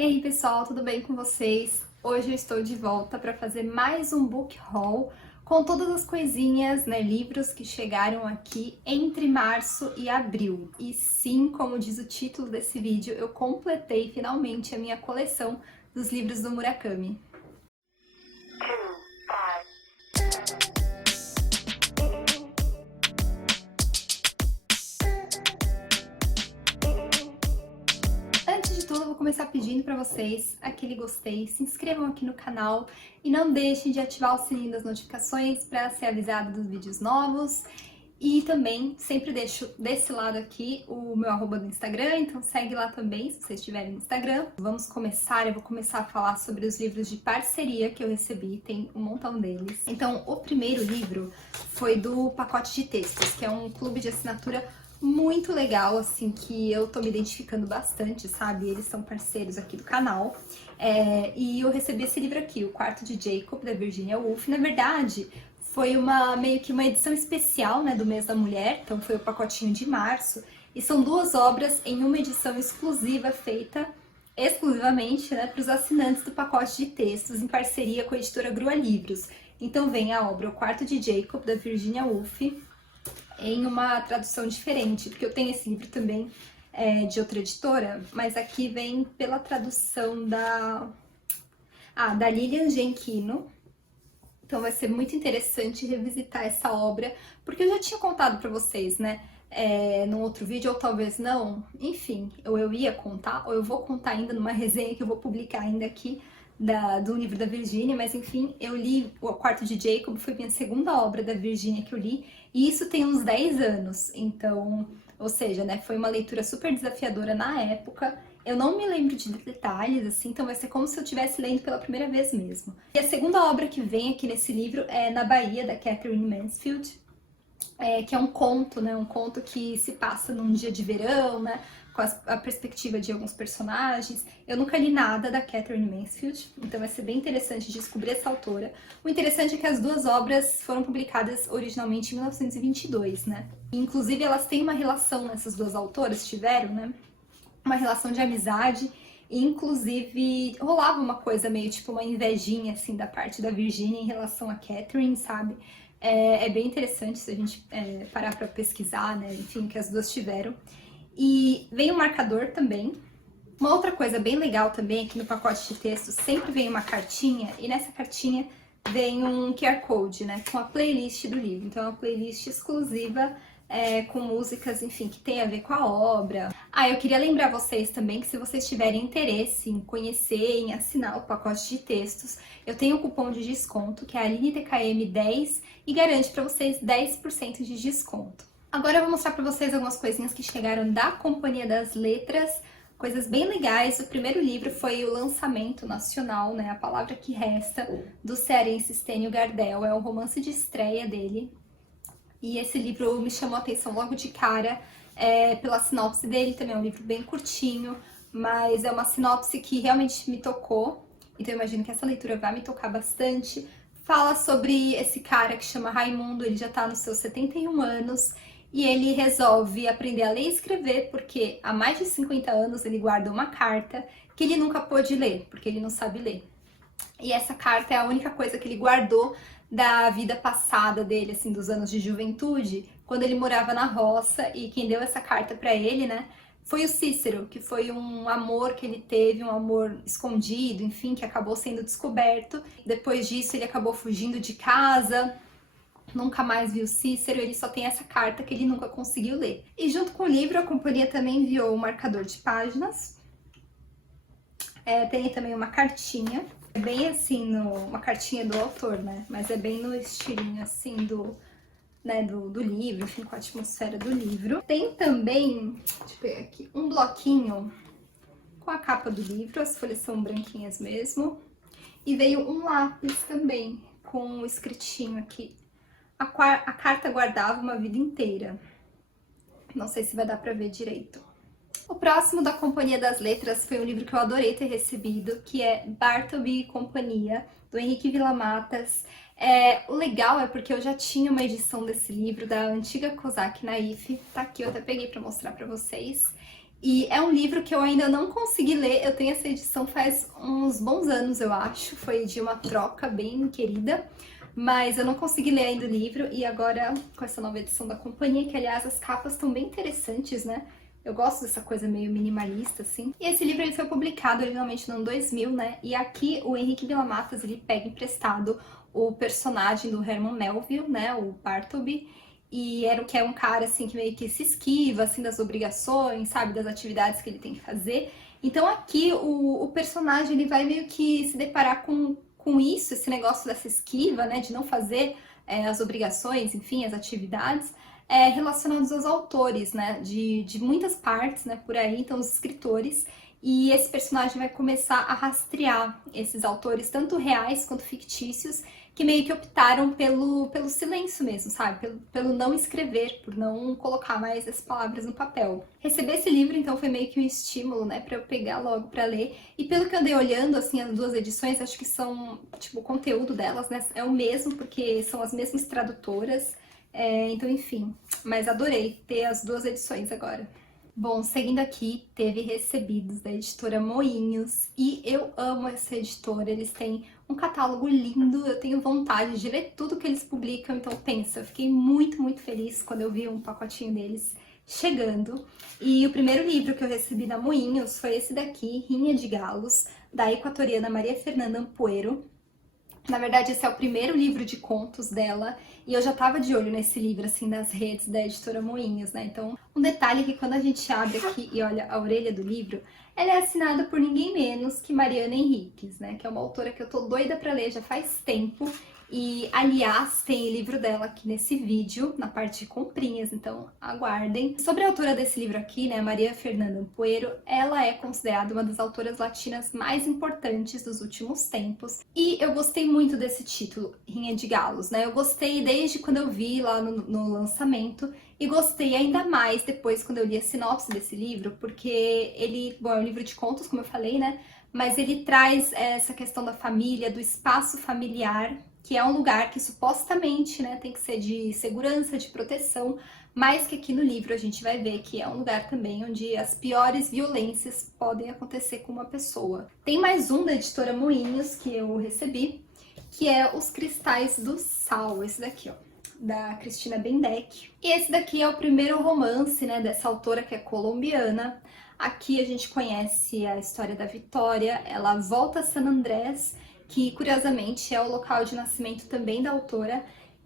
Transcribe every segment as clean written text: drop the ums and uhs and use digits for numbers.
E aí pessoal, tudo bem com vocês? Hoje eu estou de volta para fazer mais um book haul com todas as coisinhas, né, livros que chegaram aqui entre março e abril. E sim, como diz o título desse vídeo, eu completei finalmente a minha coleção dos livros do Murakami. Antes de tudo, eu vou começar pedindo para vocês aquele gostei, se inscrevam aqui no canal e não deixem de ativar o sininho das notificações para ser avisado dos vídeos novos. E também sempre deixo desse lado aqui o meu arroba do Instagram, então segue lá também se vocês estiverem no Instagram. Vamos começar, eu vou começar a falar sobre os livros de parceria que eu recebi, tem um montão deles. Então, o primeiro livro foi do Pacote de Textos, que é um clube de assinatura muito legal, assim, que eu tô me identificando bastante, sabe? Eles são parceiros aqui do canal. E eu recebi esse livro aqui, O Quarto de Jacob, da Virginia Woolf. Na verdade, foi meio que uma edição especial, né, do mês da mulher, então foi o pacotinho de março. E são duas obras em uma edição exclusiva feita exclusivamente, né, para os assinantes do pacote de textos, em parceria com a editora Grua Livros. Então vem a obra O Quarto de Jacob, da Virginia Woolf, em uma tradução diferente, porque eu tenho esse livro também de outra editora, mas aqui vem pela tradução da Lilian Genquino. Então vai ser muito interessante revisitar essa obra, porque eu já tinha contado para vocês, né, num outro vídeo, ou talvez não, enfim, ou eu ia contar, ou eu vou contar ainda numa resenha que eu vou publicar ainda aqui, do livro da Virginia, mas enfim, eu li O Quarto de Jacob, foi minha segunda obra da Virginia que eu li, e isso tem uns 10 anos, então, ou seja, né, foi uma leitura super desafiadora na época. Eu não me lembro de detalhes, assim, então vai ser como se eu estivesse lendo pela primeira vez mesmo. E a segunda obra que vem aqui nesse livro é Na Bahia, da Katherine Mansfield, que é um conto, né? Um conto que se passa num dia de verão, né? Com a perspectiva de alguns personagens. Eu nunca li nada da Katherine Mansfield, então vai ser bem interessante descobrir essa autora. O interessante é que as duas obras foram publicadas originalmente em 1922, né? E, inclusive elas têm uma relação, essas duas autoras tiveram, né? Uma relação de amizade, e inclusive rolava uma coisa meio tipo uma invejinha assim da parte da Virginia em relação a Catherine, sabe? É bem interessante se a gente parar para pesquisar, né? Enfim, que as duas tiveram. E vem um marcador também. Uma outra coisa bem legal também, aqui no pacote de texto sempre vem uma cartinha, e nessa cartinha vem um QR Code, né? Com a playlist do livro. Então é uma playlist exclusiva com músicas, enfim, que tem a ver com a obra. Eu queria lembrar vocês também que se vocês tiverem interesse em conhecer, em assinar o pacote de textos, eu tenho um cupom de desconto, que é AlineTKM10, e garante para vocês 10% de desconto. Agora eu vou mostrar para vocês algumas coisinhas que chegaram da Companhia das Letras, coisas bem legais. O primeiro livro foi o lançamento nacional, né, A Palavra que Resta, do cearense Stênio Gardel, é o romance de estreia dele. E esse livro me chamou a atenção logo de cara, pela sinopse dele, também é um livro bem curtinho, mas é uma sinopse que realmente me tocou, então eu imagino que essa leitura vai me tocar bastante. Fala sobre esse cara que chama Raimundo, ele já tá nos seus 71 anos, e ele resolve aprender a ler e escrever, porque há mais de 50 anos ele guarda uma carta que ele nunca pôde ler, porque ele não sabe ler. E essa carta é a única coisa que ele guardou da vida passada dele, assim, dos anos de juventude, quando ele morava na roça, e quem deu essa carta para ele, né, foi o Cícero, que foi um amor que ele teve, um amor escondido, enfim, que acabou sendo descoberto. Depois disso, ele acabou fugindo de casa, nunca mais viu Cícero, ele só tem essa carta que ele nunca conseguiu ler. E junto com o livro, a companhia também enviou um marcador de páginas, tem também uma cartinha, bem assim, uma cartinha do autor, né? Mas é bem no estilinho, assim, do livro, enfim, com a atmosfera do livro. Tem também, deixa eu pegar aqui, um bloquinho com a capa do livro, as folhas são branquinhas mesmo. E veio um lápis também, com um escritinho aqui. A carta guardava uma vida inteira. Não sei se vai dar pra ver direito. O próximo da Companhia das Letras foi um livro que eu adorei ter recebido, que é Bartleby e Companhia, do Henrique Villa-Matas. O legal é porque eu já tinha uma edição desse livro da antiga Cosac Naif, tá aqui, eu até peguei para mostrar para vocês. E é um livro que eu ainda não consegui ler, eu tenho essa edição faz uns bons anos, eu acho, foi de uma troca bem querida, mas eu não consegui ler ainda o livro, e agora com essa nova edição da companhia, que aliás as capas estão bem interessantes, né? Eu gosto dessa coisa meio minimalista, assim. E esse livro ele foi publicado originalmente no ano 2000, né? E aqui o Henrique Villa-Matas, ele pega emprestado o personagem do Herman Melville, né? O Bartleby. E era o que é um cara, assim, que meio que se esquiva, assim, das obrigações, sabe? Das atividades que ele tem que fazer. Então aqui o personagem, ele vai meio que se deparar com isso, esse negócio dessa esquiva, né? De não fazer as obrigações, enfim, as atividades relacionados aos autores, né, de muitas partes, né, por aí, então os escritores, e esse personagem vai começar a rastrear esses autores, tanto reais quanto fictícios, que meio que optaram pelo silêncio mesmo, sabe, pelo não escrever, por não colocar mais as palavras no papel. Receber esse livro, então, foi meio que um estímulo, né, para eu pegar logo para ler, e pelo que eu andei olhando, assim, as duas edições, acho que são, tipo, o conteúdo delas, né, é o mesmo, porque são as mesmas tradutoras, então, enfim, mas adorei ter as duas edições agora. Bom, seguindo aqui, teve Recebidos da editora Moinhos, e eu amo essa editora, eles têm um catálogo lindo, eu tenho vontade de ler tudo que eles publicam, então pensa, eu fiquei muito, muito feliz quando eu vi um pacotinho deles chegando. E o primeiro livro que eu recebi da Moinhos foi esse daqui, Rinha de Galos, da equatoriana Maria Fernanda Ampuero. Na verdade, esse é o primeiro livro de contos dela, e eu já tava de olho nesse livro, assim, nas redes da editora Moinhos, né? Então, um detalhe é que quando a gente abre aqui e olha a orelha do livro, ela é assinada por ninguém menos que Mariana Henriques, né? Que é uma autora que eu tô doida pra ler já faz tempo. E, aliás, tem o livro dela aqui nesse vídeo, na parte de comprinhas, então aguardem. Sobre a autora desse livro aqui, né, Maria Fernanda Ampuero, ela é considerada uma das autoras latinas mais importantes dos últimos tempos. E eu gostei muito desse título, Rinha de Galos, né? Eu gostei desde quando eu vi lá no lançamento, e gostei ainda mais depois quando eu li a sinopse desse livro, porque ele, bom, é um livro de contos, como eu falei, né? Mas ele traz essa questão da família, do espaço familiar, que é um lugar que supostamente, né, tem que ser de segurança, de proteção, mas que aqui no livro a gente vai ver que é um lugar também onde as piores violências podem acontecer com uma pessoa. Tem mais um da editora Moinhos que eu recebi, que é Os Cristais do Sal, esse daqui, ó, da Cristina Bendeck. E esse daqui é o primeiro romance, né, dessa autora que é colombiana. Aqui a gente conhece a história da Vitória, ela volta a San Andrés, que curiosamente é o local de nascimento também da autora,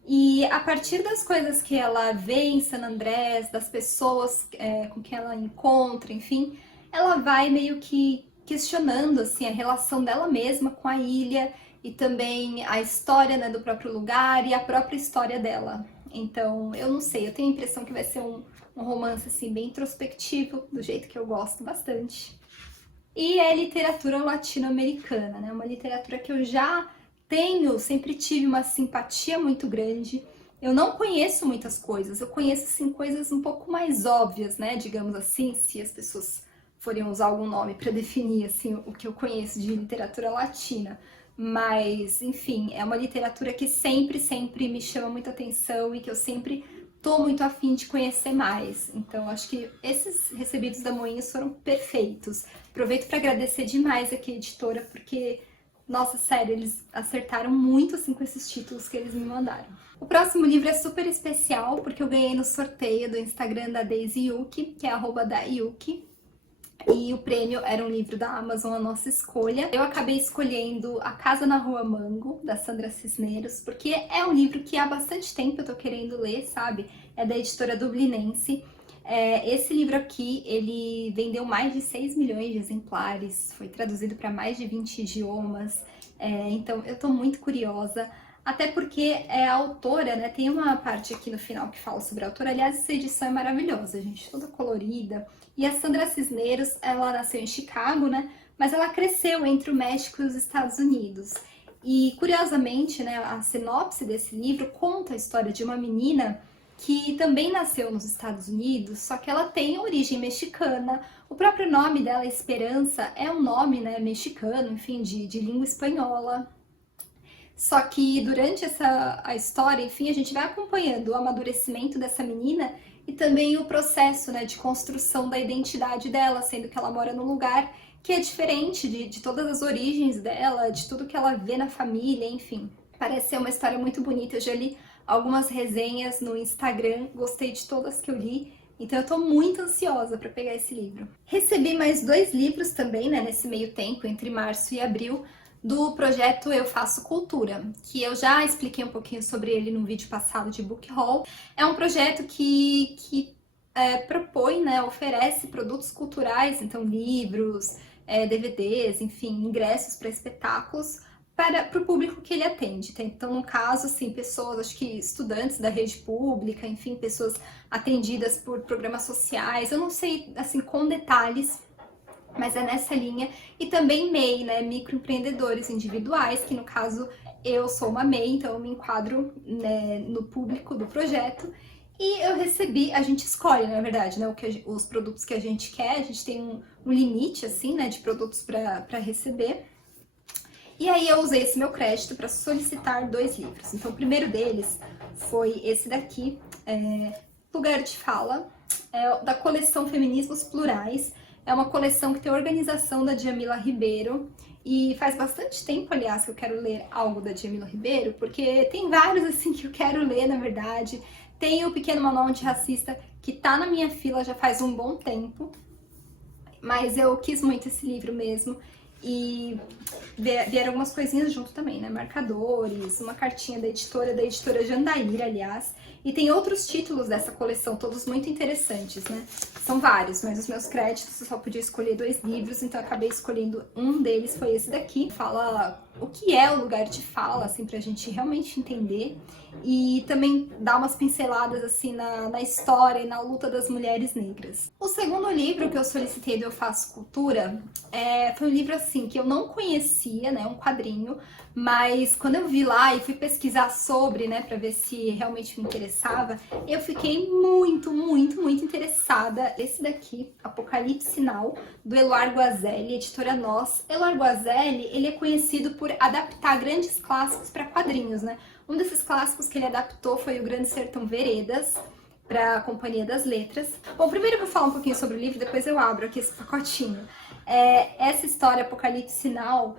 e a partir das coisas que ela vê em San Andrés, das pessoas com quem ela encontra, enfim, ela vai meio que questionando assim, a relação dela mesma com a ilha e também a história, né, do próprio lugar e a própria história dela. Então, eu não sei, eu tenho a impressão que vai ser um romance assim, bem introspectivo, do jeito que eu gosto bastante. E é literatura latino-americana, né? Uma literatura que eu já tenho, sempre tive uma simpatia muito grande. Eu não conheço muitas coisas, eu conheço assim, coisas um pouco mais óbvias, né? Digamos assim, se as pessoas forem usar algum nome para definir assim, o que eu conheço de literatura latina. Mas, enfim, é uma literatura que sempre, sempre me chama muita atenção e que eu sempre tô muito afim de conhecer mais. Então, acho que esses recebidos da Moinhos foram perfeitos. Aproveito para agradecer demais aqui a editora, porque, nossa, sério, eles acertaram muito assim com esses títulos que eles me mandaram. O próximo livro é super especial, porque eu ganhei no sorteio do Instagram da Daisy Yuki, que é @dayuki. E o prêmio era um livro da Amazon, A Nossa Escolha. Eu acabei escolhendo A Casa na Rua Mango, da Sandra Cisneros, porque é um livro que há bastante tempo eu tô querendo ler, sabe? É da editora Dublinense. Esse livro aqui, ele vendeu mais de 6 milhões de exemplares, foi traduzido para mais de 20 idiomas, então eu tô muito curiosa. Até porque a autora, né, tem uma parte aqui no final que fala sobre a autora. Aliás, essa edição é maravilhosa, gente, toda colorida. E a Sandra Cisneros, ela nasceu em Chicago, né, mas ela cresceu entre o México e os Estados Unidos. E, curiosamente, né, a sinopse desse livro conta a história de uma menina que também nasceu nos Estados Unidos, só que ela tem origem mexicana. O próprio nome dela, Esperança, é um nome, né, mexicano, enfim, de língua espanhola. Só que durante a história, enfim, a gente vai acompanhando o amadurecimento dessa menina e também o processo, né, de construção da identidade dela, sendo que ela mora num lugar que é diferente de todas as origens dela, de tudo que ela vê na família, enfim. Parece ser uma história muito bonita. Eu já li algumas resenhas no Instagram, gostei de todas que eu li, então eu tô muito ansiosa para pegar esse livro. Recebi mais 2 livros também, né, nesse meio tempo, entre março e abril, do projeto Eu Faço Cultura, que eu já expliquei um pouquinho sobre ele no vídeo passado de Book Haul. É um projeto que propõe, né, oferece produtos culturais, então livros, DVDs, enfim, ingressos para espetáculos, para o público que ele atende. Então, no caso, assim, pessoas, acho que estudantes da rede pública, enfim, pessoas atendidas por programas sociais, eu não sei, assim, com detalhes, mas é nessa linha. E também MEI, né, microempreendedores individuais, que no caso eu sou uma MEI, então eu me enquadro, né, no público do projeto. E eu recebi, a gente escolhe, na verdade, né, os produtos que a gente quer, a gente tem um limite, assim, né, de produtos para receber. E aí eu usei esse meu crédito para solicitar 2 livros. Então o primeiro deles foi esse daqui, Lugar de Fala, da coleção Feminismos Plurais. É uma coleção que tem a organização da Djamila Ribeiro. E faz bastante tempo, aliás, que eu quero ler algo da Djamila Ribeiro, porque tem vários assim que eu quero ler, na verdade. Tem o Pequeno Manual Antirracista, que tá na minha fila já faz um bom tempo. Mas eu quis muito esse livro mesmo. E vieram algumas coisinhas junto também, né? Marcadores, uma cartinha da editora Jandaíra, aliás. E tem outros títulos dessa coleção, todos muito interessantes, né? São vários, mas os meus créditos eu só podia escolher 2 livros, então eu acabei escolhendo um deles, foi esse daqui. Fala o que é o lugar de fala, assim, pra gente realmente entender. E também dá umas pinceladas, assim, na história e na luta das mulheres negras. O segundo livro que eu solicitei do Eu Faço Cultura foi um livro, assim, que eu não conhecia, né, um quadrinho, mas quando eu vi lá e fui pesquisar sobre, né, pra ver se realmente me interessava, eu fiquei muito, muito, muito interessada. Esse daqui, Apocalipse Now, do Eloar Guazelli, editora Nós. Eloar Guazelli, ele é conhecido por adaptar grandes clássicos para quadrinhos, né? Um desses clássicos que ele adaptou foi O Grande Sertão Veredas, para a Companhia das Letras. Bom, primeiro eu vou falar um pouquinho sobre o livro, depois eu abro aqui esse pacotinho. Essa história, Apocalipse Now,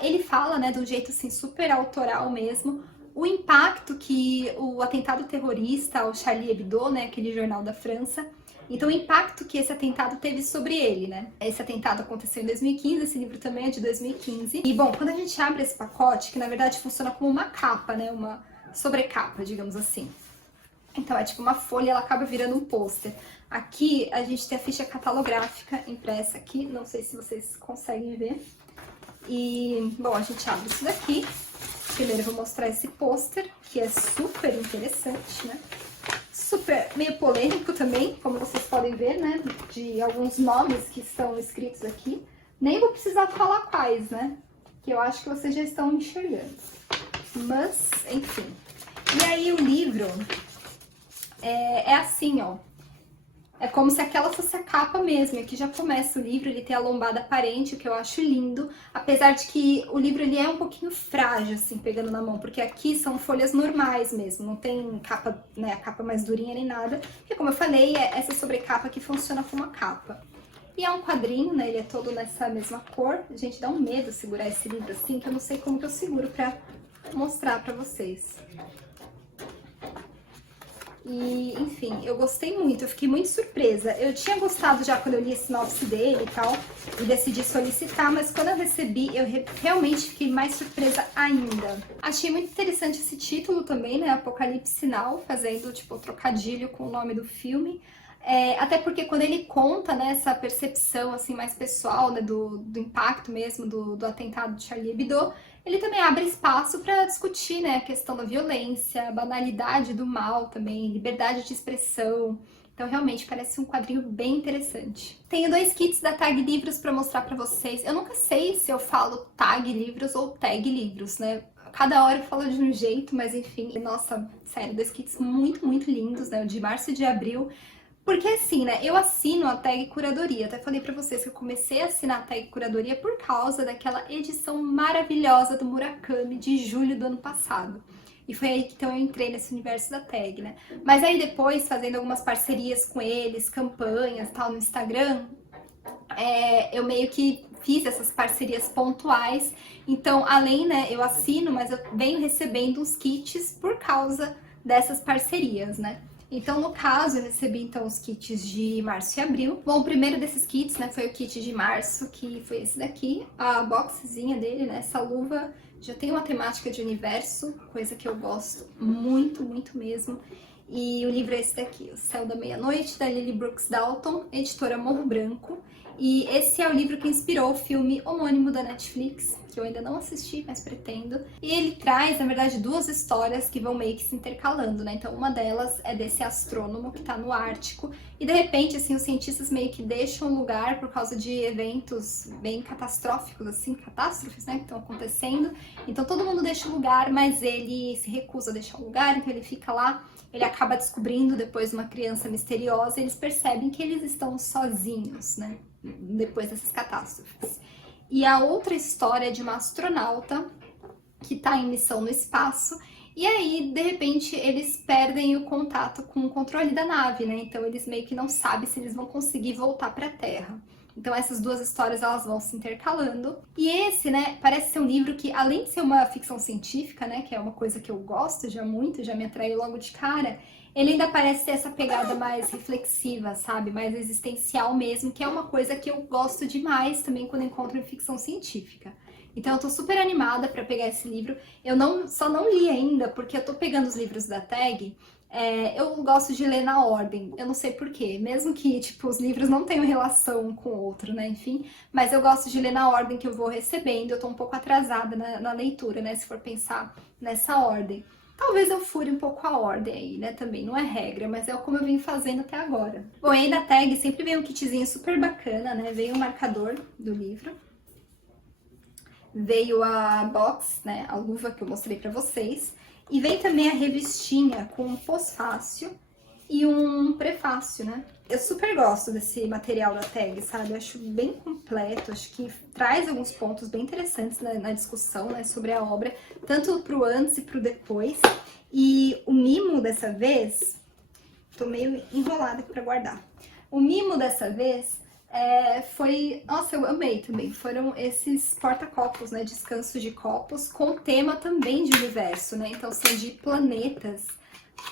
ele fala, né, de um jeito assim, super autoral mesmo, o impacto que o atentado terrorista ao Charlie Hebdo, né, aquele jornal da França, então o impacto que esse atentado teve sobre ele, né? Esse atentado aconteceu em 2015, esse livro também é de 2015. E bom, quando a gente abre esse pacote, que na verdade funciona como uma capa, né, uma sobrecapa, digamos assim. Então é tipo uma folha, ela acaba virando um pôster. Aqui a gente tem a ficha catalográfica impressa aqui, não sei se vocês conseguem ver. E, bom, a gente abre isso daqui. Primeiro eu vou mostrar esse pôster, que é super interessante, né? Super, meio polêmico também, como vocês podem ver, né? De alguns nomes que estão escritos aqui. Nem vou precisar falar quais, né? Que eu acho que vocês já estão enxergando. Mas, enfim. E aí o livro é assim, ó. É como se aquela fosse a capa mesmo. E aqui já começa o livro, ele tem a lombada aparente, o que eu acho lindo. Apesar de que o livro ele é um pouquinho frágil, assim, pegando na mão. Porque aqui são folhas normais mesmo, não tem capa, né, a capa mais durinha nem nada. Porque como eu falei, é essa sobrecapa que funciona como a capa. E é um quadrinho, né, ele é todo nessa mesma cor. Gente, dá um medo segurar esse livro assim, que eu não sei como que eu seguro pra mostrar pra vocês. E, enfim, eu gostei muito, eu fiquei muito surpresa. Eu tinha gostado já quando eu li a sinopse dele e tal, e decidi solicitar, mas quando eu recebi, eu realmente fiquei mais surpresa ainda. Achei muito interessante esse título também, né, Apocalipse Now, fazendo, tipo, trocadilho com o nome do filme. Até porque quando ele conta, né, essa percepção, assim, mais pessoal, né, do impacto mesmo do atentado de Charlie Hebdo, ele também abre espaço para discutir, né, a questão da violência, a banalidade do mal também, liberdade de expressão. Então, realmente, parece um quadrinho bem interessante. Tenho 2 kits da Tag Livros para mostrar para vocês. Eu nunca sei se eu falo Tag Livros ou Tag Livros, né? Cada hora eu falo de um jeito, mas enfim. Nossa, sério, 2 kits muito, muito lindos, né? O de março e de abril. Porque assim, né, eu assino a Tag Curadoria, até falei pra vocês que eu comecei a assinar a Tag Curadoria por causa daquela edição maravilhosa do Murakami de julho do ano passado. e foi aí que então eu entrei nesse universo da tag, né? Mas aí depois, fazendo algumas parcerias com eles, campanhas, tal, no Instagram, eu meio que fiz essas parcerias pontuais. Então, além, né, eu assino, mas eu venho recebendo uns kits por causa dessas parcerias, né? Então, no caso, eu recebi então os kits de março e abril. Bom, o primeiro desses kits, né, foi o kit de março, que foi esse daqui, a boxzinha dele, né, essa luva já tem uma temática de universo, coisa que eu gosto muito, muito mesmo. E o livro é esse daqui, O Céu da Meia-Noite, da Lily Brooks Dalton, editora Morro Branco. E esse é o livro que inspirou o filme homônimo da Netflix, que eu ainda não assisti, mas pretendo. E ele traz, na verdade, duas histórias que vão meio que se intercalando, né? Então, uma delas é desse astrônomo que tá no Ártico, e de repente, assim, os cientistas meio que deixam o lugar por causa de eventos bem catastróficos, assim, catástrofes, né, que estão acontecendo. Então, todo mundo deixa o lugar, mas ele se recusa a deixar o lugar, então ele fica lá. Ele acaba descobrindo depois uma criança misteriosa e eles percebem que eles estão sozinhos, né? Depois dessas catástrofes. E a outra história é de uma astronauta que está em missão no espaço e aí, de repente, eles perdem o contato com o controle da nave, né? Então eles meio que não sabem se eles vão conseguir voltar para a Terra. Então essas duas histórias elas vão se intercalando. E esse, né, parece ser um livro que, além de ser uma ficção científica, né, que é uma coisa que eu gosto já muito, já me atraiu logo de cara, ele ainda parece ter essa pegada mais reflexiva, sabe? Mais existencial mesmo, que é uma coisa que eu gosto demais também quando encontro em ficção científica. Então eu tô super animada para pegar esse livro. Eu só não li ainda, porque eu tô pegando os livros da tag. Eu gosto de ler na ordem, eu não sei porquê, mesmo que, tipo, os livros não tenham relação um com o outro, né, enfim, mas eu gosto de ler na ordem que eu vou recebendo, eu tô um pouco atrasada na leitura, né, se for pensar nessa ordem. Talvez eu fure um pouco a ordem aí, né, também, não é regra, mas é como eu vim fazendo até agora. Bom, aí na tag sempre vem um kitzinho super bacana, né, veio o marcador do livro, veio a box, né, a luva que eu mostrei pra vocês, e vem também a revistinha com um pós-fácil e um prefácio, né? Eu super gosto desse material da tag, sabe? Eu acho bem completo, acho que traz alguns pontos bem interessantes na discussão, né, sobre a obra, tanto pro antes e pro depois. E o mimo dessa vez, tô meio enrolada aqui pra guardar. O mimo dessa vez foi... Nossa, eu amei também. Foram esses porta-copos, né? Descanso de copos, com tema também de universo, né? Então, são de planetas.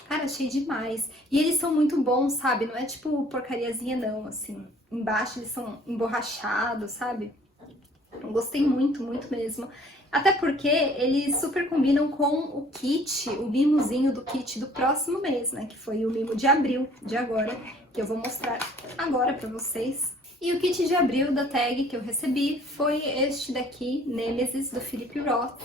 Cara, achei demais. E eles são muito bons, sabe? Não é tipo porcariazinha, não, assim. Embaixo eles são emborrachados, sabe? Eu gostei muito, muito mesmo. Até porque eles super combinam com o kit, o mimozinho do kit do próximo mês, né? Que foi o mimo de abril, de agora, que eu vou mostrar agora pra vocês. E o kit de abril da tag que eu recebi foi este daqui, Nemesis, do Philip Roth,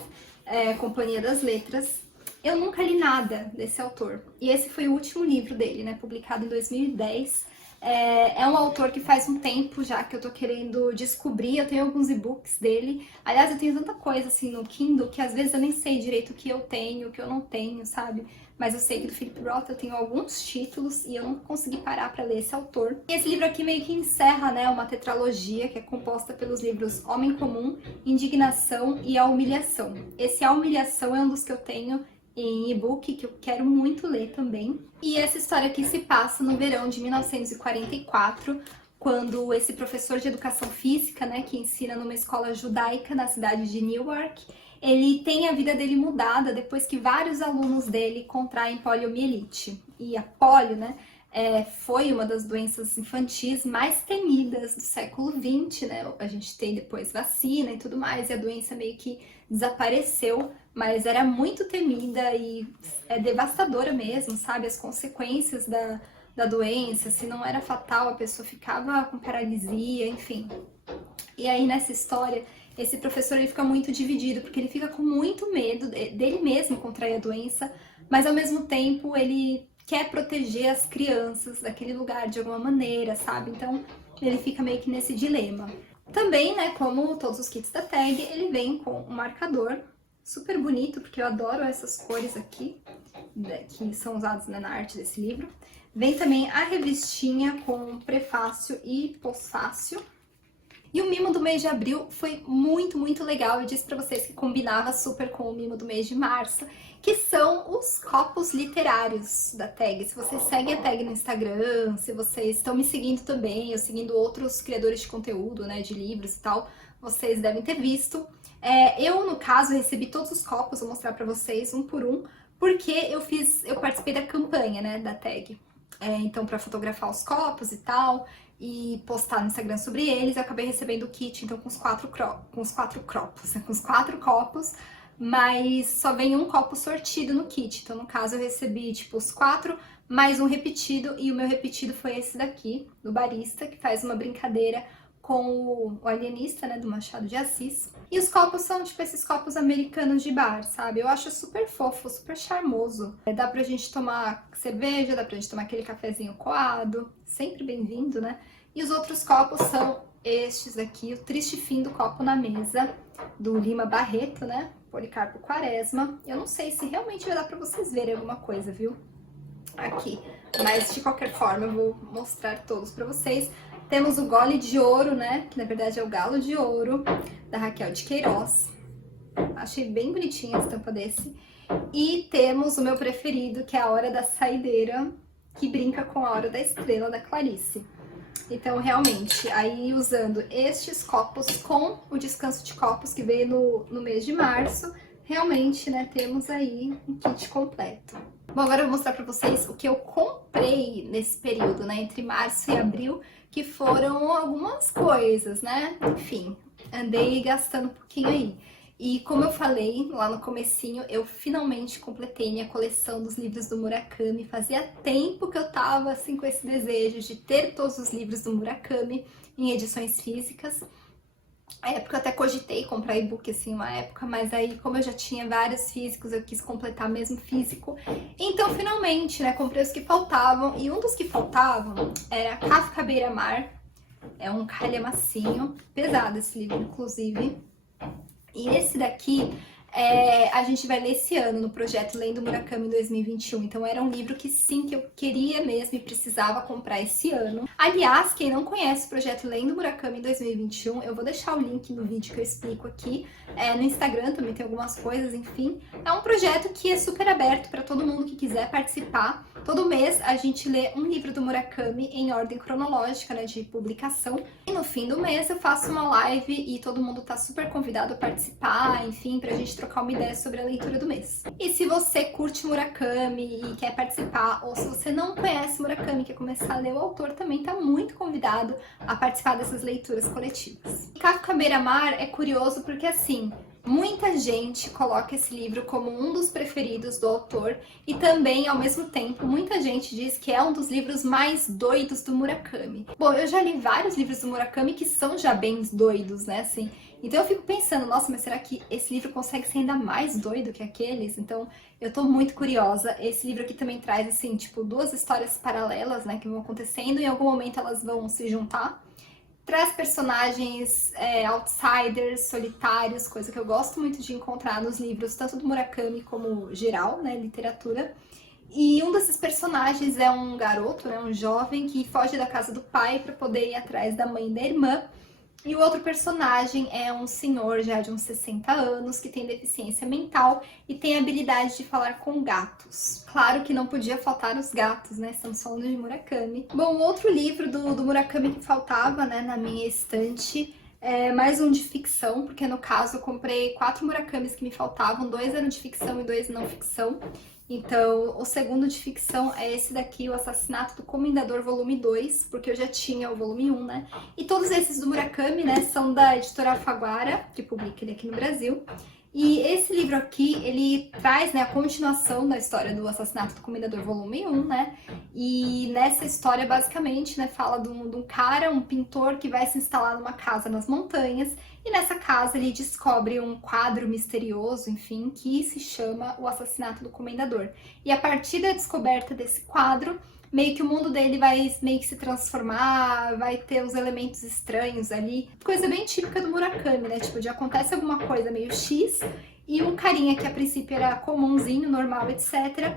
Companhia das Letras. Eu nunca li nada desse autor. E esse foi o último livro dele, né? Publicado em 2010. É um autor que faz um tempo já que eu tô querendo descobrir. Eu tenho alguns e-books dele. Aliás, eu tenho tanta coisa assim no Kindle que às vezes eu nem sei direito o que eu tenho, o que eu não tenho, sabe? Mas eu sei que do Philip Roth eu tenho alguns títulos e eu não consegui parar para ler esse autor. E esse livro aqui meio que encerra, né, uma tetralogia que é composta pelos livros Homem Comum, Indignação e A Humilhação. Esse A Humilhação é um dos que eu tenho em e-book, que eu quero muito ler também. E essa história aqui se passa no verão de 1944, quando esse professor de educação física, né, que ensina numa escola judaica na cidade de Newark, ele tem a vida dele mudada depois que vários alunos dele contraem poliomielite. E a polio, né, foi uma das doenças infantis mais temidas do século XX, né? A gente tem depois vacina e tudo mais, e a doença meio que desapareceu, mas era muito temida e é devastadora mesmo, sabe? As consequências da doença, se não era fatal, a pessoa ficava com paralisia, enfim. E aí nessa história, esse professor ele fica muito dividido, porque ele fica com muito medo dele mesmo contrair a doença, mas ao mesmo tempo ele quer proteger as crianças daquele lugar de alguma maneira, sabe? Então ele fica meio que nesse dilema. Também, né, como todos os kits da tag, ele vem com um marcador super bonito, porque eu adoro essas cores aqui, né, que são usadas, né, na arte desse livro. Vem também a revistinha com prefácio e pós-fácio. E o mimo do mês de abril foi muito, muito legal. Eu disse pra vocês que combinava super com o mimo do mês de março, que são os copos literários da tag. Se vocês seguem a tag no Instagram, se vocês estão me seguindo também, eu seguindo outros criadores de conteúdo, né, de livros e tal, vocês devem ter visto. Eu, no caso, recebi todos os copos, vou mostrar pra vocês um por um, porque eu participei da campanha, né, da tag. Então, para fotografar os copos e tal, e postar no Instagram sobre eles, eu acabei recebendo o kit, então, com os quatro copos, mas só vem um copo sortido no kit. Então, no caso, eu recebi, tipo, os 4, mais um repetido, e o meu repetido foi esse daqui, do Barista, que faz uma brincadeira com o alienista, né, do Machado de Assis. E os copos são, tipo, esses copos americanos de bar, sabe? Eu acho super fofo, super charmoso. Dá pra gente tomar cerveja, dá pra gente tomar aquele cafezinho coado, sempre bem-vindo, né? E os outros copos são estes aqui, o Triste Fim do Copo na Mesa, do Lima Barreto, né? Policarpo Quaresma. Eu não sei se realmente vai dar pra vocês verem alguma coisa, viu? Aqui. Mas, de qualquer forma, eu vou mostrar todos pra vocês. Temos o Gole de Ouro, né? Que na verdade é o Galo de Ouro, da Raquel de Queiroz. Achei bem bonitinha a estampa desse. E temos o meu preferido, que é a Hora da Saideira, que brinca com a Hora da Estrela, da Clarice. Então, realmente, aí usando estes copos com o descanso de copos que veio no mês de março, realmente, né, temos aí um kit completo. Bom, agora eu vou mostrar pra vocês o que eu comprei nesse período, né, entre março e abril, que foram algumas coisas, né? Enfim, andei gastando um pouquinho aí. E como eu falei lá no comecinho, eu finalmente completei minha coleção dos livros do Murakami. Fazia tempo que eu tava assim com esse desejo de ter todos os livros do Murakami em edições físicas. Porque eu até cogitei comprar e-book assim uma época, mas aí como eu já tinha vários físicos, eu quis completar mesmo físico. Então finalmente, né, comprei os que faltavam, e um dos que faltavam era Kafka Beira-Mar. É um calhamacinho, pesado esse livro inclusive. E esse daqui a gente vai ler esse ano no projeto Lendo Murakami 2021. Então era um livro que sim, que eu queria mesmo e precisava comprar esse ano. Aliás, quem não conhece o projeto Lendo Murakami 2021, eu vou deixar o link no vídeo que eu explico aqui. No Instagram também tem algumas coisas, enfim. É um projeto que é super aberto para todo mundo que quiser participar. Todo mês a gente lê um livro do Murakami em ordem cronológica, né, de publicação. E no fim do mês eu faço uma live e todo mundo tá super convidado a participar, enfim, pra gente trocar uma ideia sobre a leitura do mês. E se você curte Murakami e quer participar, ou se você não conhece Murakami e quer começar a ler o autor, também tá muito convidado a participar dessas leituras coletivas. Kafka Beira-Mar é curioso porque, assim, muita gente coloca esse livro como um dos preferidos do autor e também, ao mesmo tempo, muita gente diz que é um dos livros mais doidos do Murakami. Bom, eu já li vários livros do Murakami que são já bem doidos, né, assim. Então eu fico pensando, nossa, mas será que esse livro consegue ser ainda mais doido que aqueles? Então eu tô muito curiosa. Esse livro aqui também traz, assim, tipo, 2 histórias paralelas, né, que vão acontecendo e em algum momento elas vão se juntar. Traz personagens outsiders, solitários, coisa que eu gosto muito de encontrar nos livros, tanto do Murakami como geral, né, literatura. E um desses personagens é um garoto, né, um jovem que foge da casa do pai para poder ir atrás da mãe e da irmã. E o outro personagem é um senhor já de uns 60 anos que tem deficiência mental e tem a habilidade de falar com gatos. Claro que não podia faltar os gatos, né? Estamos falando de Murakami. Bom, outro livro do Murakami que faltava, né, na minha estante é mais um de ficção, porque no caso eu comprei 4 Murakamis que me faltavam, 2 eram de ficção e 2 não ficção. Então, o segundo de ficção é esse daqui, O Assassinato do Comendador, volume 2, porque eu já tinha o volume 1, né? E todos esses do Murakami, né, são da editora Alfaguara, que publica ele aqui no Brasil. E esse livro aqui, ele traz, né, a continuação da história do Assassinato do Comendador, volume 1, né? E nessa história, basicamente, né, fala de um cara, um pintor, que vai se instalar numa casa nas montanhas. E nessa casa ele descobre um quadro misterioso, enfim, que se chama O Assassinato do Comendador. E a partir da descoberta desse quadro, meio que o mundo dele vai meio que se transformar, vai ter os elementos estranhos ali. Coisa bem típica do Murakami, né? Tipo, de acontece alguma coisa meio X e um carinha que a princípio era comumzinho, normal, etc.,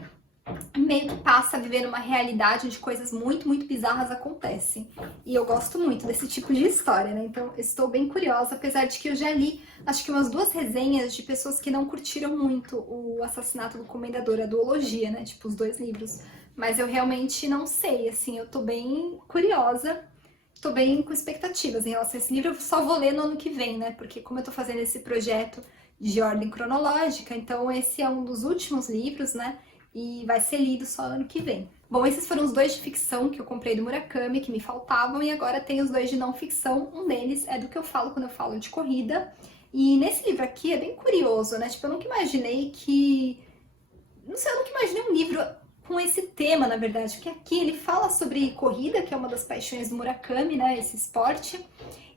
meio que passa a viver numa realidade onde coisas muito, muito bizarras acontecem. E eu gosto muito desse tipo de história, né? Então, estou bem curiosa, apesar de que eu já li, acho que umas 2 resenhas de pessoas que não curtiram muito o Assassinato do Comendador, a duologia, né? Tipo, os 2 livros. Mas eu realmente não sei, assim, eu tô bem curiosa, tô bem com expectativas em relação a esse livro. Eu só vou ler no ano que vem, né? Porque como eu tô fazendo esse projeto de ordem cronológica, então esse é um dos últimos livros, né? E vai ser lido só ano que vem. Bom, esses foram os 2 de ficção que eu comprei do Murakami, que me faltavam, e agora tem os 2 de não ficção. Um deles é do que eu falo quando eu falo de corrida. E nesse livro aqui é bem curioso, né? Tipo, eu nunca imaginei que... Não sei, eu nunca imaginei um livro com esse tema, na verdade, porque aqui ele fala sobre corrida, que é uma das paixões do Murakami, né? Esse esporte.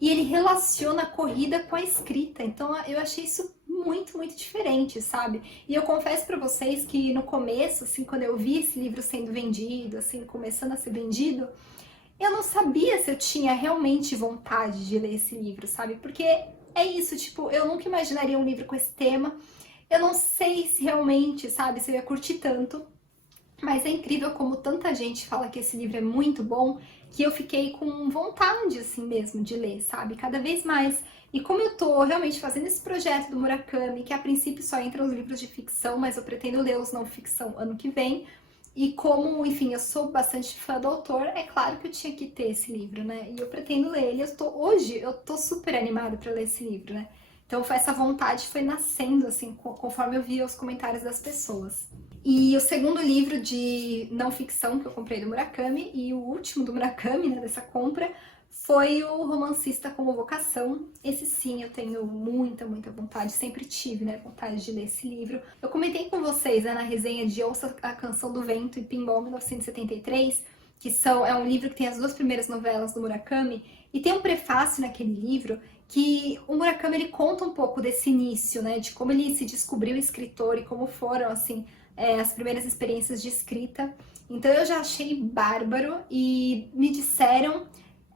E ele relaciona a corrida com a escrita. Então eu achei isso muito, muito diferente, sabe? E eu confesso pra vocês que no começo, assim, quando eu vi esse livro sendo vendido, assim, começando a ser vendido, eu não sabia se eu tinha realmente vontade de ler esse livro, sabe? Porque é isso, tipo, eu nunca imaginaria um livro com esse tema. Eu não sei se realmente, sabe, se eu ia curtir tanto. Mas é incrível como tanta gente fala que esse livro é muito bom, que eu fiquei com vontade, assim mesmo, de ler, sabe? Cada vez mais. E como eu tô realmente fazendo esse projeto do Murakami, que a princípio só entra os livros de ficção, mas eu pretendo ler os não ficção ano que vem. E como, enfim, eu sou bastante fã do autor, é claro que eu tinha que ter esse livro, né? E eu pretendo ler ele. Hoje eu tô super animada para ler esse livro, né? Então essa vontade foi nascendo, assim, conforme eu via os comentários das pessoas. E o segundo livro de não ficção que eu comprei do Murakami, e o último do Murakami, né, dessa compra, foi o Romancista como Vocação. Esse sim, eu tenho muita, muita vontade, sempre tive, né, vontade de ler esse livro. Eu comentei com vocês, né, na resenha de Ouça a Canção do Vento e Pinball 1973, é um livro que tem as 2 primeiras novelas do Murakami, e tem um prefácio naquele livro que o Murakami ele conta um pouco desse início, né, de como ele se descobriu escritor e como foram, assim, as primeiras experiências de escrita. Então eu já achei bárbaro e me disseram,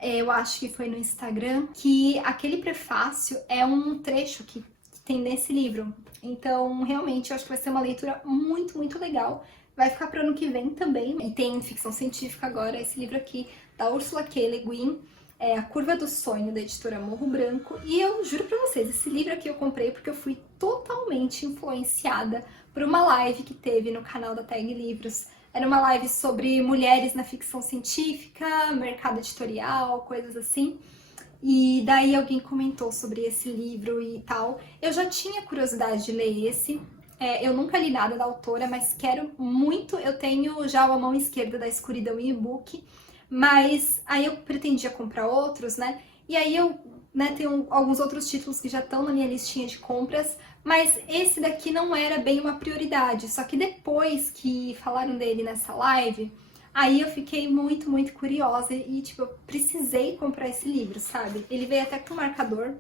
eu acho que foi no Instagram, que aquele prefácio é um trecho que tem nesse livro. Então realmente eu acho que vai ser uma leitura muito, muito legal. Vai ficar para o ano que vem também. E tem ficção científica agora, esse livro aqui, da Ursula K. Le Guin, A Curva do Sonho, da editora Morro Branco. E eu juro pra vocês, esse livro aqui eu comprei porque eu fui totalmente influenciada por uma live que teve no canal da Tag Livros. Era uma live sobre mulheres na ficção científica, mercado editorial, coisas assim. E daí alguém comentou sobre esse livro e tal. Eu já tinha curiosidade de ler esse. Eu nunca li nada da autora, mas quero muito. Eu tenho já a mão esquerda da Escuridão em e-book, mas aí eu pretendia comprar outros, né? E aí eu, né, tenho alguns outros títulos que já estão na minha listinha de compras, mas esse daqui não era bem uma prioridade. Só que depois que falaram dele nessa live, aí eu fiquei muito, muito curiosa e, tipo, eu precisei comprar esse livro, sabe? Ele veio até com marcador,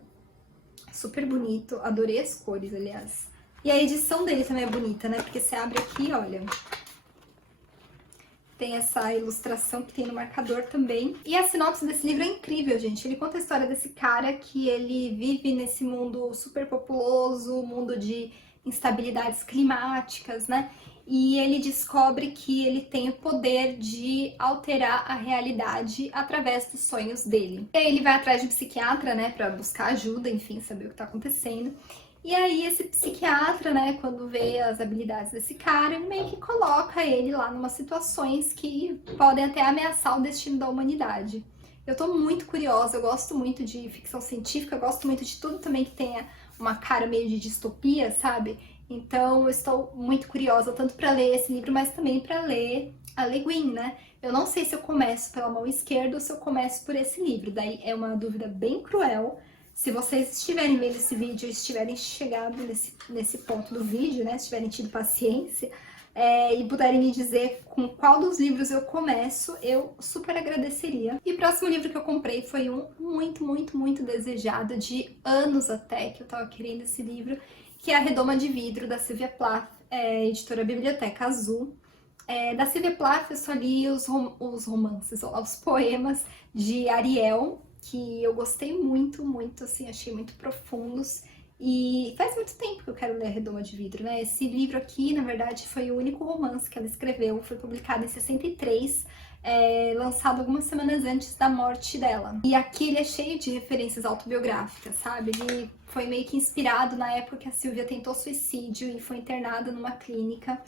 super bonito, adorei as cores, aliás. E a edição dele também é bonita, né? Porque você abre aqui, olha, tem essa ilustração que tem no marcador também. E a sinopse desse livro é incrível, gente. Ele conta a história desse cara que ele vive nesse mundo super populoso, mundo de instabilidades climáticas, né? E ele descobre que ele tem o poder de alterar a realidade através dos sonhos dele. E aí ele vai atrás de um psiquiatra, né, pra buscar ajuda, enfim, saber o que tá acontecendo. E aí esse psiquiatra, né, quando vê as habilidades desse cara, meio que coloca ele lá numa situações que podem até ameaçar o destino da humanidade. Eu tô muito curiosa, eu gosto muito de ficção científica, eu gosto muito de tudo também que tenha uma cara meio de distopia, sabe? Então eu estou muito curiosa tanto para ler esse livro, mas também para ler a Le Guin, né? Eu não sei se eu começo pela mão esquerda ou se eu começo por esse livro, daí é uma dúvida bem cruel. Se vocês estiverem vendo esse vídeo e estiverem chegado nesse ponto do vídeo, né, se tiverem tido paciência, e puderem me dizer com qual dos livros eu começo, eu super agradeceria. E o próximo livro que eu comprei foi um muito, muito, muito desejado, de anos até, que eu tava querendo esse livro, que é A Redoma de Vidro, da Sylvia Plath, editora Biblioteca Azul. Da Sylvia Plath eu só li os romances, os poemas de Ariel, que eu gostei muito, muito, assim, achei muito profundos. E faz muito tempo que eu quero ler A Redoma de Vidro, né? Esse livro aqui, na verdade, foi o único romance que ela escreveu, foi publicado em 63, lançado algumas semanas antes da morte dela. E aqui ele é cheio de referências autobiográficas, sabe? Ele foi meio que inspirado na época que a Silvia tentou suicídio e foi internada numa clínica.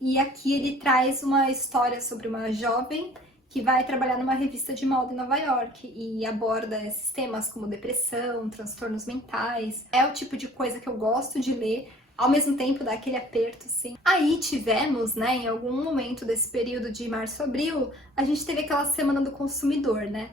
E aqui ele traz uma história sobre uma jovem que vai trabalhar numa revista de moda em Nova York e aborda esses temas como depressão, transtornos mentais. É o tipo de coisa que eu gosto de ler, ao mesmo tempo dá aquele aperto, sim. Aí tivemos, né, em algum momento desse período de março, abril, a gente teve aquela Semana do Consumidor, né?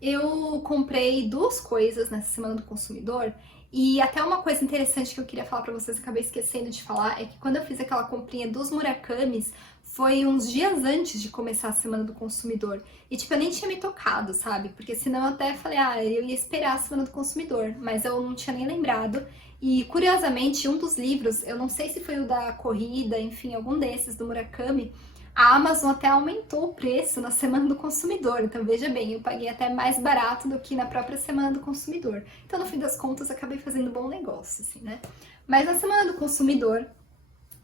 Eu comprei 2 coisas nessa Semana do Consumidor e até uma coisa interessante que eu queria falar pra vocês, acabei esquecendo de falar, é que quando eu fiz aquela comprinha dos Murakamis, foi uns dias antes de começar a Semana do Consumidor. E, tipo, eu nem tinha me tocado, sabe? Porque senão eu até falei, eu ia esperar a Semana do Consumidor, mas eu não tinha nem lembrado. E, curiosamente, um dos livros, eu não sei se foi o da corrida, enfim, algum desses do Murakami, a Amazon até aumentou o preço na Semana do Consumidor. Então, veja bem, eu paguei até mais barato do que na própria Semana do Consumidor. Então, no fim das contas, acabei fazendo um bom negócio, assim, né? Mas na Semana do Consumidor,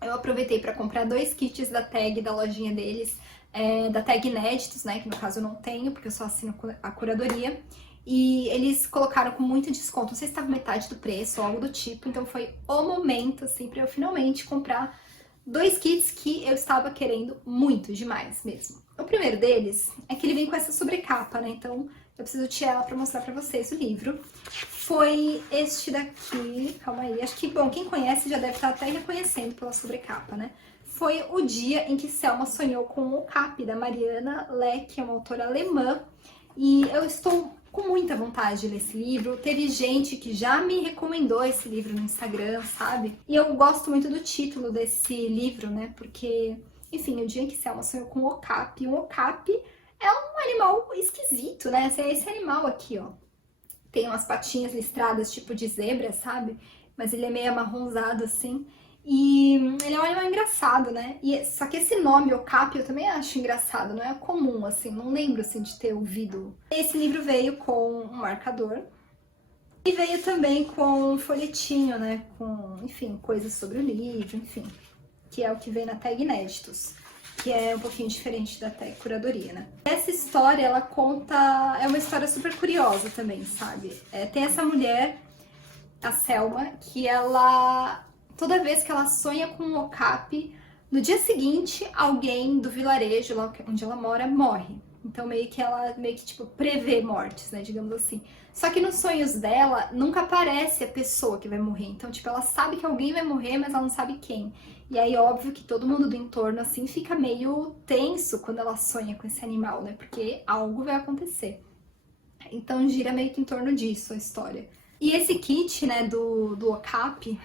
eu aproveitei para comprar 2 kits da tag da lojinha deles, da tag Inéditos, né? Que no caso eu não tenho, porque eu só assino a curadoria. E eles colocaram com muito desconto, não sei se estava metade do preço ou algo do tipo. Então foi o momento, assim, para eu finalmente comprar 2 kits que eu estava querendo muito, demais mesmo. O primeiro deles é que ele vem com essa sobrecapa, né? Então eu preciso tirar ela para mostrar para vocês o livro. Foi este daqui, calma aí, acho que, bom, quem conhece já deve estar até reconhecendo pela sobrecapa, né? Foi O Dia em que Selma Sonhou com o Okapi, da Mariana Leck, que é uma autora alemã. E eu estou com muita vontade de ler esse livro. Teve gente que já me recomendou esse livro no Instagram, sabe? E eu gosto muito do título desse livro, né? Porque, enfim, O Dia em que Selma Sonhou com o Okapi. Um okapi é um animal esquisito, né? Esse animal aqui, ó. Tem umas patinhas listradas, tipo de zebra, sabe? Mas ele é meio amarronzado, assim. E ele é um animal engraçado, né? Só que esse nome, Okapi, eu também acho engraçado. Não é comum, assim. Não lembro, assim, de ter ouvido. Esse livro veio com um marcador. E veio também com um folhetinho, né? Com, enfim, coisas sobre o livro, enfim. Que é o que vem na tag Inéditos. Que é um pouquinho diferente da tag Curadoria, né? Essa história, ela conta... É uma história super curiosa também, sabe? Tem essa mulher, a Selma, que ela... Toda vez que ela sonha com um okapi, no dia seguinte, alguém do vilarejo, lá onde ela mora, morre. Então, meio que, tipo, prevê mortes, né, digamos assim. Só que nos sonhos dela, nunca aparece a pessoa que vai morrer. Então, tipo, ela sabe que alguém vai morrer, mas ela não sabe quem. E aí, óbvio que todo mundo do entorno, assim, fica meio tenso quando ela sonha com esse animal, né? Porque algo vai acontecer. Então, gira meio que em torno disso a história. E esse kit, né, do Okapi,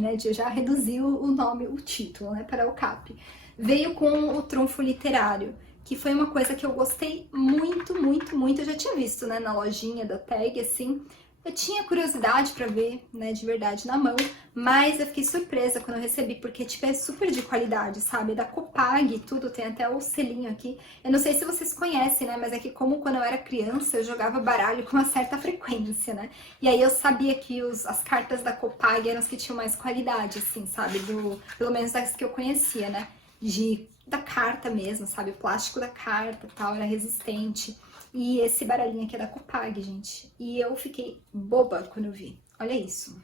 né, eu já reduzi o nome, o título, né, para Okapi, veio com o trunfo literário, que foi uma coisa que eu gostei muito, muito, muito. Eu já tinha visto, né, na lojinha da tag, assim, eu tinha curiosidade pra ver, né, de verdade na mão, mas eu fiquei surpresa quando eu recebi, porque, tipo, é super de qualidade, sabe? É da Copag e tudo, tem até o selinho aqui. Eu não sei se vocês conhecem, né, mas é que como quando eu era criança eu jogava baralho com uma certa frequência, né? E aí eu sabia que as cartas da Copag eram as que tinham mais qualidade, assim, sabe? Pelo menos das que eu conhecia, né? Da carta mesmo, sabe? O plástico da carta e tal, era resistente. E esse baralhinho aqui é da Copag, gente. E eu fiquei boba quando eu vi. Olha isso.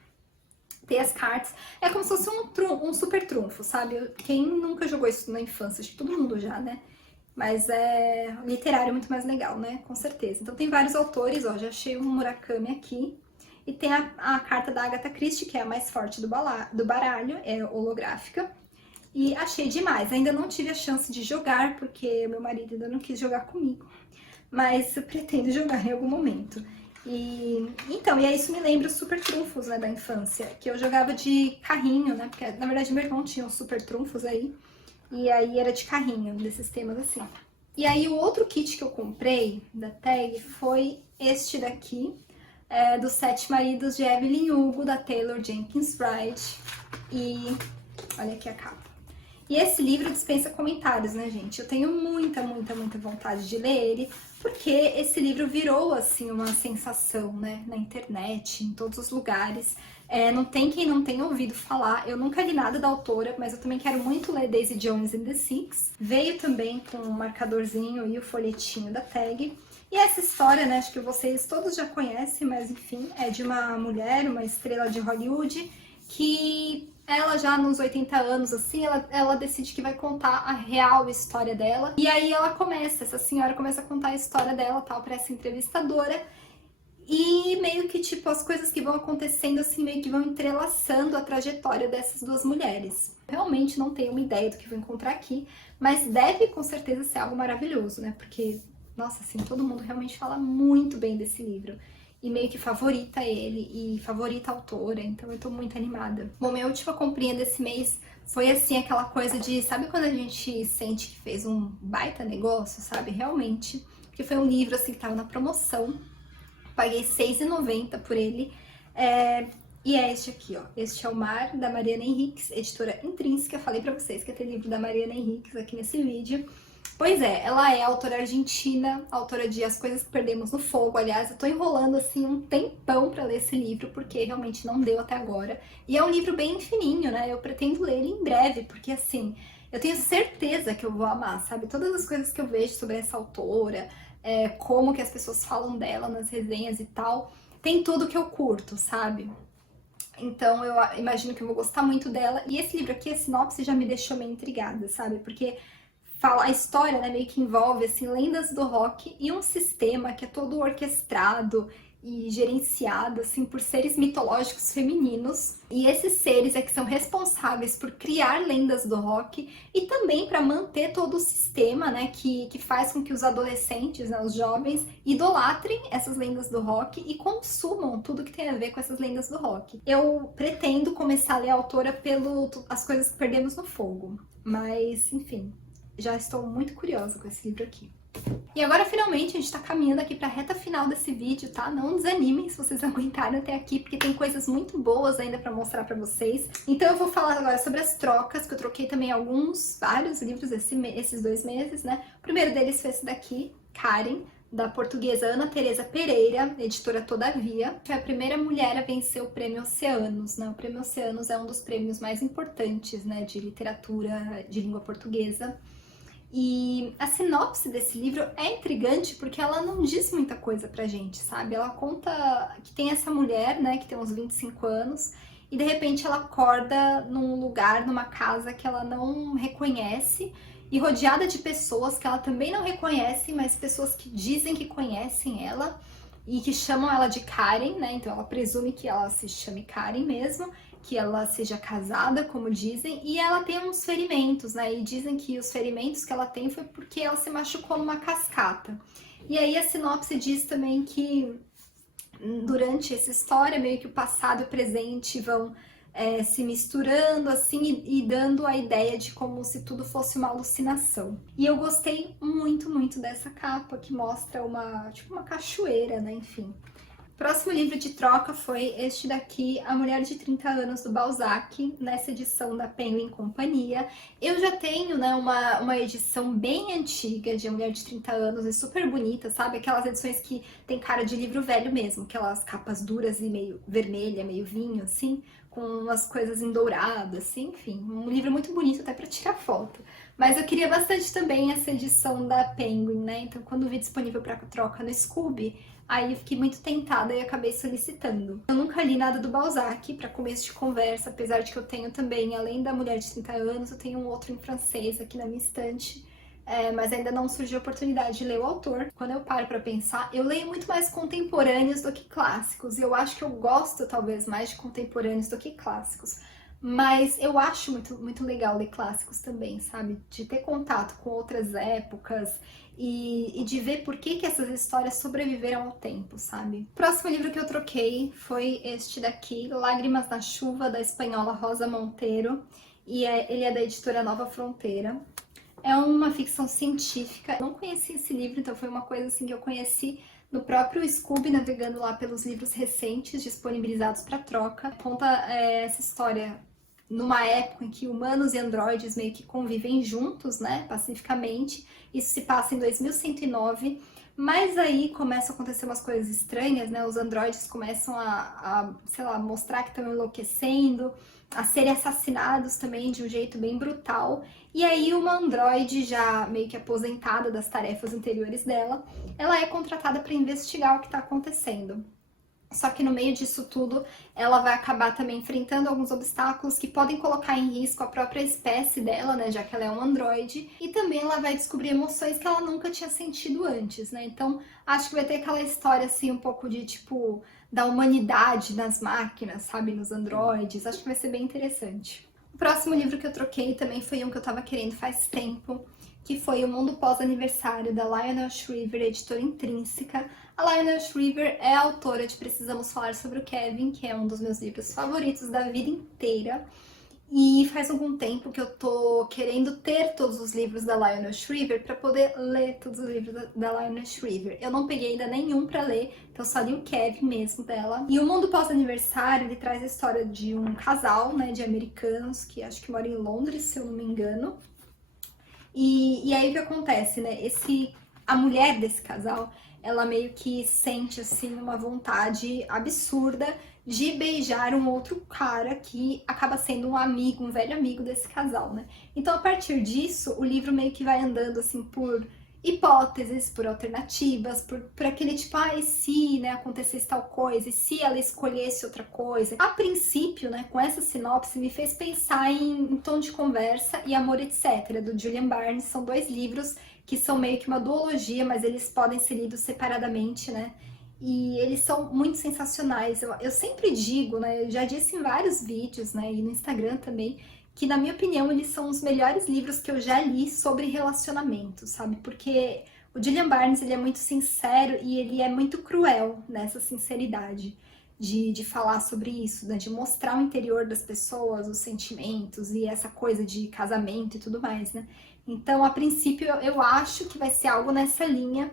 Tem as cartas. É como se fosse um super trunfo, sabe? Quem nunca jogou isso na infância? Acho que todo mundo já, né? Mas literário é muito mais legal, né? Com certeza. Então tem vários autores, ó. Já achei um Murakami aqui. E tem a carta da Agatha Christie, que é a mais forte do baralho. É holográfica. E achei demais. Ainda não tive a chance de jogar, porque meu marido ainda não quis jogar comigo. Mas eu pretendo jogar em algum momento. E aí isso me lembra os super trunfos, né, da infância, que eu jogava de carrinho, né, porque na verdade meu irmão tinha os super trunfos aí, e aí era de carrinho, desses temas assim. E aí o outro kit que eu comprei da tag foi este daqui, dos 7 Maridos de Evelyn Hugo, da Taylor Jenkins Reid, e olha aqui a capa. E esse livro dispensa comentários, né, gente? Eu tenho muita vontade de ler ele, porque esse livro virou, assim, uma sensação, né, na internet, em todos os lugares. Não tem quem não tenha ouvido falar. Eu nunca li nada da autora, mas eu também quero muito ler Daisy Jones and the Six. Veio também com o marcadorzinho e o folhetinho da tag. E essa história, né, acho que vocês todos já conhecem, mas enfim, é de uma mulher, uma estrela de Hollywood, que ela já nos 80 anos, assim, ela decide que vai contar a real história dela. E aí essa senhora começa a contar a história dela, tal, pra essa entrevistadora. E meio que, tipo, as coisas que vão acontecendo, assim, meio que vão entrelaçando a trajetória dessas duas mulheres. Realmente não tenho uma ideia do que vou encontrar aqui, mas deve, com certeza, ser algo maravilhoso, né? Porque, nossa, assim, todo mundo realmente fala muito bem desse livro. E meio que favorita ele e favorita a autora, então eu tô muito animada. Bom, minha última comprinha desse mês foi, assim, aquela coisa de... Sabe quando a gente sente que fez um baita negócio, sabe? Realmente. Porque foi um livro, assim, que tava na promoção. Paguei R$6,90 por ele. E é este aqui, ó. Este é o Mar, da Mariana Henriques, editora Intrínseca. Falei pra vocês que ia ter livro da Mariana Henriques aqui nesse vídeo. Pois é, ela é autora argentina, autora de As Coisas que Perdemos no Fogo. Aliás, eu tô enrolando, assim, um tempão pra ler esse livro, porque realmente não deu até agora. E é um livro bem fininho, né? Eu pretendo ler ele em breve, porque, assim, eu tenho certeza que eu vou amar, sabe? Todas as coisas que eu vejo sobre essa autora... como que as pessoas falam dela nas resenhas e tal, tem tudo que eu curto, sabe? Então eu imagino que eu vou gostar muito dela. E esse livro aqui, a sinopse, já me deixou meio intrigada, sabe? Porque fala a história, né, meio que envolve assim, lendas do rock e um sistema que é todo orquestrado e gerenciado assim por seres mitológicos femininos. E esses seres é que são responsáveis por criar lendas do rock e também para manter todo o sistema, né, que faz com que os adolescentes, né, os jovens, idolatrem essas lendas do rock e consumam tudo que tem a ver com essas lendas do rock. Eu pretendo começar a ler a autora pelo As Coisas que Perdemos no Fogo, mas enfim, já estou muito curiosa com esse livro aqui. E agora, finalmente, a gente tá caminhando aqui pra reta final desse vídeo, tá? Não desanimem se vocês aguentaram até aqui, porque tem coisas muito boas ainda pra mostrar pra vocês. Então eu vou falar agora sobre as trocas, que eu troquei também vários livros esses 2 meses, né? O primeiro deles foi esse daqui, Karen, da portuguesa Ana Teresa Pereira, editora Todavia. Foi a primeira mulher a vencer o Prêmio Oceanos, né? O Prêmio Oceanos é um dos prêmios mais importantes, né, de literatura de língua portuguesa. E a sinopse desse livro é intrigante porque ela não diz muita coisa pra gente, sabe? Ela conta que tem essa mulher, né, que tem uns 25 anos, e de repente ela acorda num lugar, numa casa que ela não reconhece, e rodeada de pessoas que ela também não reconhece, mas pessoas que dizem que conhecem ela, e que chamam ela de Karen, né? Então ela presume que ela se chame Karen mesmo, que ela seja casada, como dizem, e ela tem uns ferimentos, né? E dizem que os ferimentos que ela tem foi porque ela se machucou numa cascata. E aí a sinopse diz também que durante essa história, meio que o passado e o presente vão se misturando assim e dando a ideia de como se tudo fosse uma alucinação. E eu gostei muito dessa capa que mostra tipo uma cachoeira, né? Enfim. Próximo livro de troca foi este daqui, A Mulher de 30 Anos, do Balzac, nessa edição da Penguin Companhia. Eu já tenho, né, uma edição bem antiga de A Mulher de 30 Anos, e super bonita, sabe? Aquelas edições que tem cara de livro velho mesmo, aquelas capas duras e meio vermelha, meio vinho, assim, com umas coisas em dourado, assim, enfim. Um livro muito bonito até para tirar foto. Mas eu queria bastante também essa edição da Penguin, né? Então, quando vi disponível para troca no Scooby, aí eu fiquei muito tentada e acabei solicitando. Eu nunca li nada do Balzac, para começo de conversa, apesar de que eu tenho também, além da Mulher de 30 Anos, eu tenho um outro em francês aqui na minha estante. Mas ainda não surgiu a oportunidade de ler o autor. Quando eu paro para pensar, eu leio muito mais contemporâneos do que clássicos. E eu acho que eu gosto, talvez, mais de contemporâneos do que clássicos. Mas eu acho muito legal ler clássicos também, sabe? De ter contato com outras épocas e de ver por que essas histórias sobreviveram ao tempo, sabe? O próximo livro que eu troquei foi este daqui, Lágrimas na Chuva, da espanhola Rosa Monteiro. E ele é da editora Nova Fronteira. É uma ficção científica. Eu não conhecia esse livro, então foi uma coisa assim que eu conheci no próprio Scooby, navegando lá pelos livros recentes disponibilizados para troca. Conta essa história numa época em que humanos e androides meio que convivem juntos, né, pacificamente. Isso se passa em 2109, mas aí começam a acontecer umas coisas estranhas, né? Os androides começam sei lá, mostrar que estão enlouquecendo, a serem assassinados também de um jeito bem brutal. E aí uma androide já meio que aposentada das tarefas anteriores dela, ela é contratada para investigar o que está acontecendo. Só que no meio disso tudo, ela vai acabar também enfrentando alguns obstáculos que podem colocar em risco a própria espécie dela, né, já que ela é um androide, e também ela vai descobrir emoções que ela nunca tinha sentido antes, né? Então, acho que vai ter aquela história assim um pouco de tipo da humanidade nas máquinas, sabe, nos androides. Acho que vai ser bem interessante. O próximo livro que eu troquei também foi um que eu tava querendo faz tempo, que foi O Mundo Pós-Aniversário, da Lionel Shriver, editora Intrínseca. A Lionel Shriver é a autora de Precisamos Falar sobre o Kevin, que é um dos meus livros favoritos da vida inteira. E faz algum tempo que eu tô querendo ter todos os livros da Lionel Shriver para poder ler todos os livros da Lionel Shriver. Eu não peguei ainda nenhum para ler, então só li o Kevin mesmo dela. E O Mundo Pós-Aniversário, ele traz a história de um casal, né, de americanos, que acho que mora em Londres, se eu não me engano. E aí o que acontece, né? A mulher desse casal, ela meio que sente assim uma vontade absurda de beijar um outro cara que acaba sendo um amigo, um velho amigo desse casal, né? Então a partir disso, o livro meio que vai andando assim por hipóteses, por alternativas, por aquele tipo, e se, né, acontecesse tal coisa, e se ela escolhesse outra coisa. A princípio, né, com essa sinopse, me fez pensar em Tom de Conversa e Amor, etc., do Julian Barnes. São dois livros que são meio que uma duologia, mas eles podem ser lidos separadamente, né? E eles são muito sensacionais. Eu sempre digo, né, eu já disse em vários vídeos, né, e no Instagram também, que na minha opinião eles são os melhores livros que eu já li sobre relacionamento, sabe? Porque o Julian Barnes, ele é muito sincero e ele é muito cruel nessa sinceridade de falar sobre isso, né? De mostrar o interior das pessoas, os sentimentos e essa coisa de casamento e tudo mais, né? Então, a princípio, eu acho que vai ser algo nessa linha.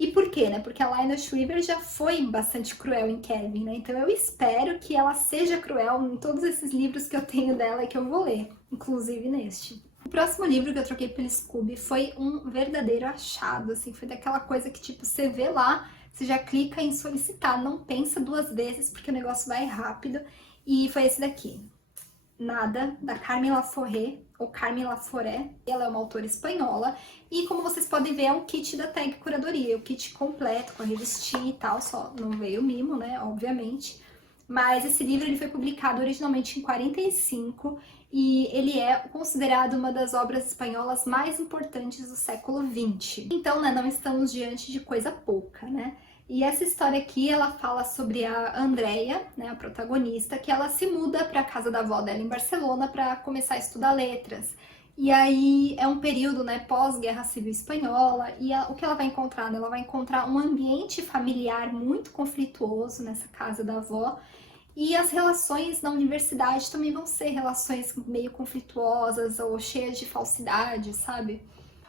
E por quê, né? Porque a Lionel Shriver já foi bastante cruel em Kevin, né? Então eu espero que ela seja cruel em todos esses livros que eu tenho dela e que eu vou ler, inclusive neste. O próximo livro que eu troquei pelo Scooby foi um verdadeiro achado, assim, foi daquela coisa que, tipo, você vê lá, você já clica em solicitar, não pensa duas vezes, porque o negócio vai rápido, e foi esse daqui. Nada, da Carmen Laforet, ou Carmen Laforet. Ela é uma autora espanhola e, como vocês podem ver, é um kit da Tag Curadoria, o kit completo com a revistinha e tal, só não veio mimo, né, obviamente. Mas esse livro ele foi publicado originalmente em 45 e ele é considerado uma das obras espanholas mais importantes do século XX. Então, né, não estamos diante de coisa pouca, né? E essa história aqui, ela fala sobre a Andrea, né, a protagonista, que ela se muda para a casa da avó dela em Barcelona para começar a estudar letras. E aí é um período, né, pós-Guerra Civil Espanhola, e o que ela vai encontrar? Né? Ela vai encontrar um ambiente familiar muito conflituoso nessa casa da avó, e as relações na universidade também vão ser relações meio conflituosas ou cheias de falsidade, sabe?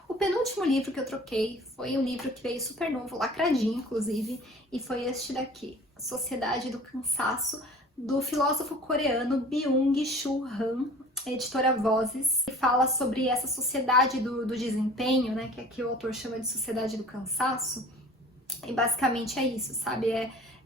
O penúltimo livro que eu troquei foi um livro que veio super novo, lacradinho inclusive, e foi este daqui, Sociedade do Cansaço, do filósofo coreano Byung-Chul Han, editora Vozes, que fala sobre essa sociedade do desempenho, né, que aqui o autor chama de Sociedade do Cansaço, e basicamente é isso, sabe?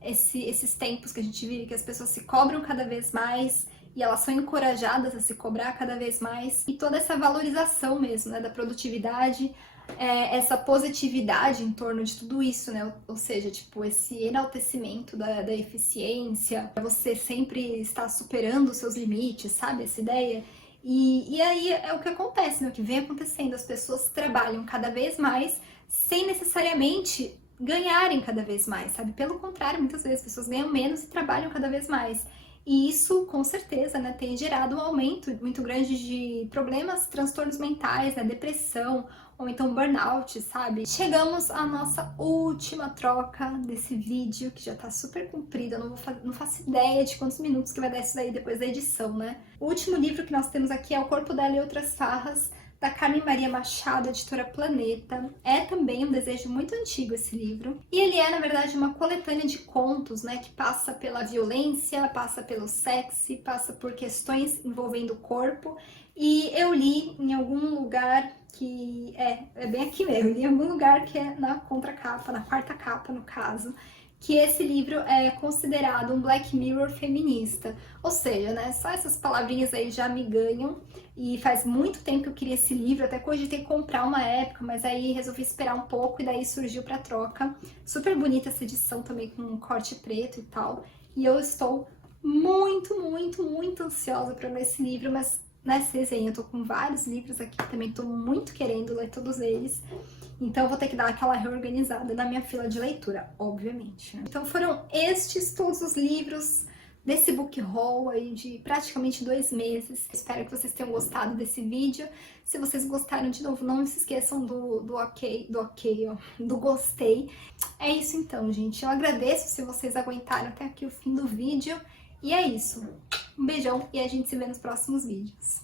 Esses tempos que a gente vive, que as pessoas se cobram cada vez mais, e elas são encorajadas a se cobrar cada vez mais, e toda essa valorização mesmo, né, da produtividade, essa positividade em torno de tudo isso, né, ou seja, tipo, esse enaltecimento da eficiência, você sempre estar superando os seus limites, sabe, essa ideia? E aí é o que acontece, né, o que vem acontecendo, as pessoas trabalham cada vez mais, sem necessariamente ganharem cada vez mais, sabe, pelo contrário, muitas vezes as pessoas ganham menos e trabalham cada vez mais. E isso, com certeza, né, tem gerado um aumento muito grande de problemas, transtornos mentais, né, depressão, ou então burnout, sabe? Chegamos à nossa última troca desse vídeo, que já tá super comprido, eu não faço ideia de quantos minutos que vai dar isso daí depois da edição, né? O último livro que nós temos aqui é O Corpo dela e Outras Farras, da Carmen Maria Machado, editora Planeta. É também um desejo muito antigo esse livro. E ele é, na verdade, uma coletânea de contos, né, que passa pela violência, passa pelo sexo, passa por questões envolvendo o corpo. E eu li em algum lugar que é bem aqui mesmo, em algum lugar que é na contracapa, na quarta capa, no caso, que esse livro é considerado um Black Mirror feminista. Ou seja, né, só essas palavrinhas aí já me ganham. E faz muito tempo que eu queria esse livro, até cogitei comprar uma época, mas aí resolvi esperar um pouco e daí surgiu para troca. Super bonita essa edição também, com um corte preto e tal. E eu estou muito, muito, muito ansiosa para ler esse livro, mas nessa resenha eu tô com vários livros aqui, também tô muito querendo ler todos eles. Então eu vou ter que dar aquela reorganizada na minha fila de leitura, obviamente. Então foram estes todos os livros desse book haul aí de praticamente 2 meses. Espero que vocês tenham gostado desse vídeo. Se vocês gostaram, de novo, não se esqueçam do gostei. É isso então, gente. Eu agradeço se vocês aguentaram até aqui o fim do vídeo. E é isso. Um beijão e a gente se vê nos próximos vídeos.